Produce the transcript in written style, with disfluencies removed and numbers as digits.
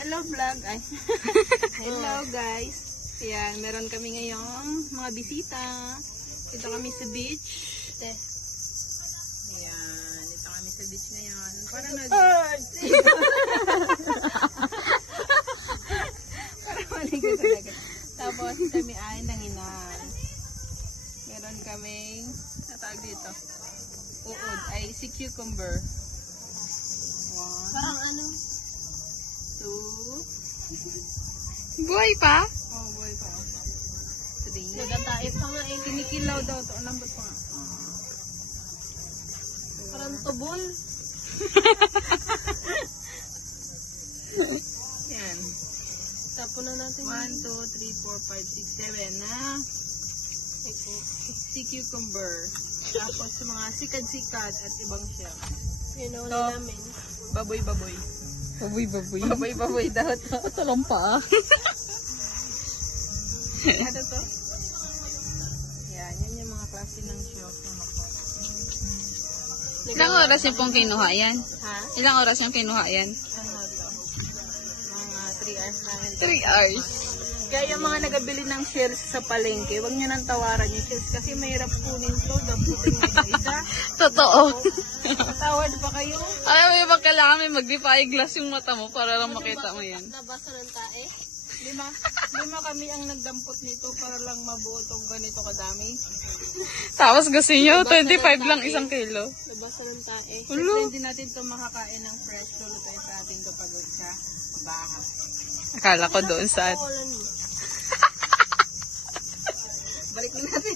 Hello vlog. Ay. Hello guys. Ayan, meron kami ngayong mga bisita. Dito kami sa beach. Ayan, dito kami sa beach ngayon. Parang parang maligo talaga. Tapos kami ay nanginan. Meron kaming natawag dito. Uod ay si cucumber. Parang ano? 2. Buhay pa? Oh, boy pa. 3. Nagataip pa nga eh. Kinikilaw daw to. Lambot pa nga. Parang tubol. Yan. Tapon na natin. 1, 2, 3, 4, 5, 6, 7 na si cucumber. Tapos sa mga sikat-sikat at ibang shell. Yun na wala namin. Baboy-baboy. Baboy. Baboy-baboy daw to. Ito lang pa. Ano to? Yan yung mga klase ng shell. Ilang oras yung pong kinuha yan? Ha? Ilang oras yung kinuha yan? Ano to? Mga 3 hours namin. 3 hours. Kaya yung mga nagabili ng shells sa palengke, huwag nyo nang tawaran yung shells kasi mahirap kunin to. Damputin mo yung isa. Totoo. Tawad pa kayo? Alam mo yung kailangan may mag-defy glass yung mata mo para lang makita mo yan. Nabasa ng tae. Lima kami ang nagdampot nito para lang mabuo tong ganito kadami. Tapos gusto nyo, 25 lang isang kilo. Nabasa ng tae. Siyempre hindi natin ito makakain ng fresh. Lulutuin sa ating ito pagod sa baka. Akala ko doon sa... Wala niyo. Balik na natin.